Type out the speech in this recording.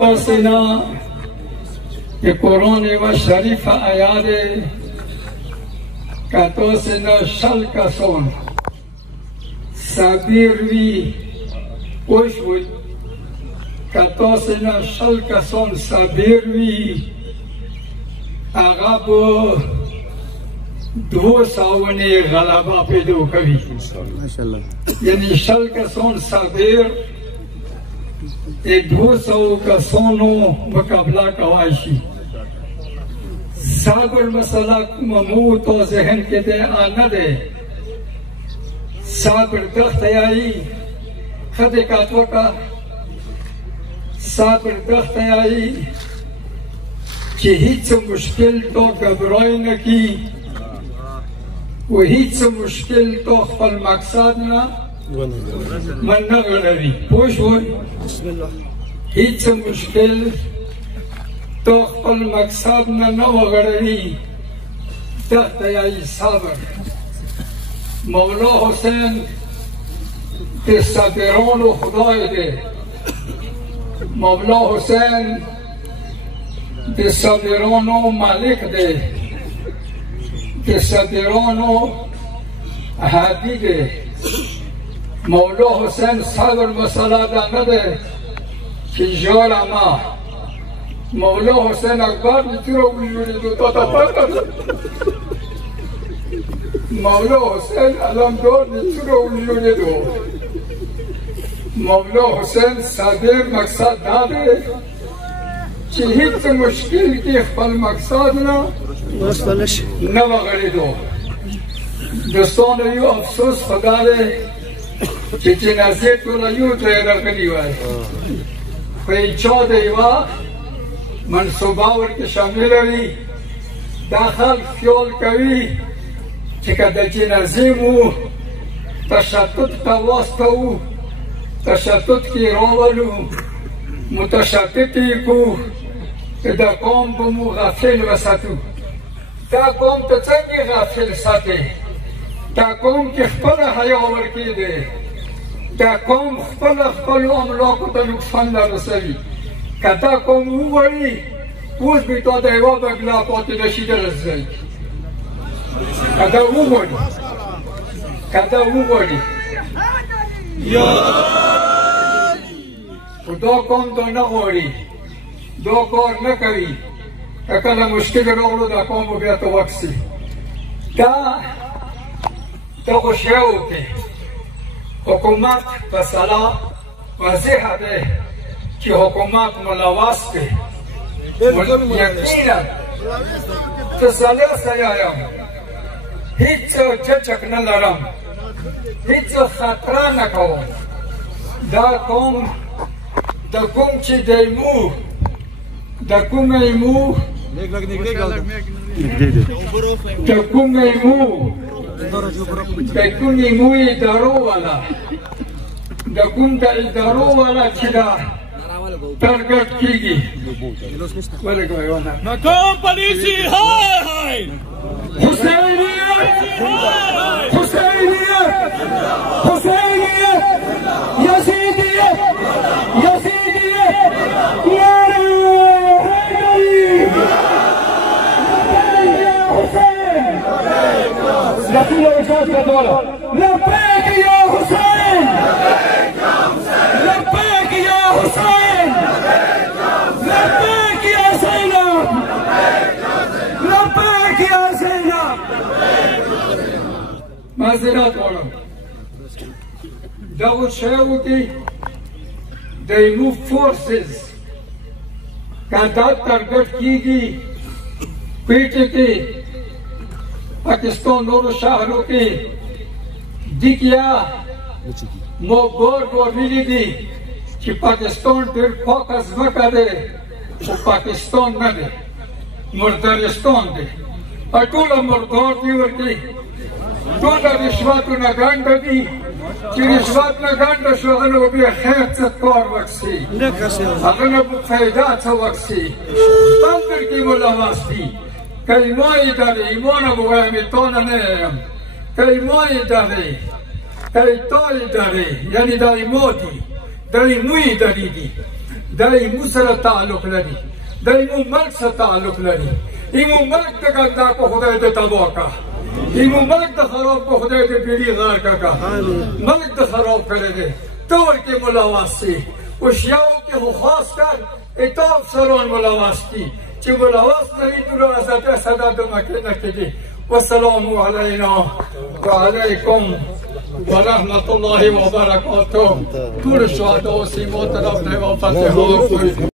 سنا که قرآن و شریف آیات که تو سنا شل کسان صبیر وی کوش بود که تو سنا شل کسان صبیر وی عقب 200 غلبه پیدا کوي یعنی شل کسان صبیر 200 کسانو مقابله کوای شي صبر مسله کومه تو ذهن کې ده نه ده صبر دختیایی خدای کاتو کا صبر دختیایی چې هیڅ مشکل تو غبرای نه کی و هیڅ مشکل تو خپل مقصد نه من نه غړوي پوه شوئ هیڅ مشکل تو خپل مقصد نه وغړوي دغه یې صبر مولا حسین د صابرانو خدای دی مولا حسین د صابرانو مالک دی د صابرانو هادي دی مولا حسین صبر مسئله ده نه ده که ژاړم مولا حسین اکبر میتونه وژړېدو تا ته پته ده مولا حسین علمدار میتونه وژړېدو مولا حسین صابر مقصد دا ده چې هیڅ مشکل کې خپل مقصد نه وغړېدو دوستانو یو افسوس خدا دی چې جنازې ټوله یو ځای راغلي وای خو چا د یوه منصوبه ورکې شامله وي دا خلک خیال کوي چې که د جنازې مو تشدد ته واستوو تشدد کې راولو متشدد یې کړو چې دا قوم به مو غافل وساتو دا قوم ته څنګه غافل ساتې دا قوم کې خپله حیا ورکې دی دا قوم خپلو املاکو ته نقصان نه رسوي که دا قوم وغواړي اوس به تا د یوه بګلا پاتې نه شي دررسوي که دا وغواړي خو دا قوم دا نه غواړي دا کار نه کوي که کله مشکل راغلو دا قوم به بیا ته وکسي دغو شیانو کې حکومت مسله واضحه ده چې حکومت ملوث دی یقینا تسلیه یم هیڅ چچک نه لرم هیڅ خطره نه کوم دا قوم د کوم چې دیمو د کومې مو د کومې مو د کومې مو ادارو والا د کوم د ادارو والا چې دا ترګټ کیږي مقام پالیسی هاي حسینیت حسینیت حسینیت یزیدیت یزیدیت یاری لكن إجازة دولة لبيك يا حسين لبيك يا حسين لبيك يا زينب لبيك يا زينب معذرت غواړم دغو شیانو کې د ایمو فورسز که دا ترګټ کېږي پیټې کې پاکستان نورو شهرو کې دیکیا مو بورډ ورملي دي چې پاکستان ډېر پاکه ځمکه دی خو پاکستان نه دی مردارستان دی ټوله مردار دي ورکې ټوله رشوتونه ګنډه دي چې رشوت نه ګنډه شو هغه نه به بیا خیر څه کار وکړي هغه نه به فایده څه وکړي بندر کې ملوث دي کلمای داره ایمان بگویم ایتان نیم کلمای داره ایتای داره یعنی داری مادی داری موی داریدی دا ایمو سره تعلق لري، دا ایمو ملک سره تعلق لري. ایمو ملک د ګندا په خدای ته تباه کا، ایمو ملک د خراب په خدای ته پیړي غار کا. ملک د خراب کړی دی ته ورکې ملاواس سي. اوښیاو کې خو خاص کر اته افسران ملاواس دي چې ملاواس نه وي نو ازاده صدا د مکې نه کېدي. والسلام علینا وعلیکم ورحمة الله وبرکاته. ټول شهدا او سیمو طرف نه وفات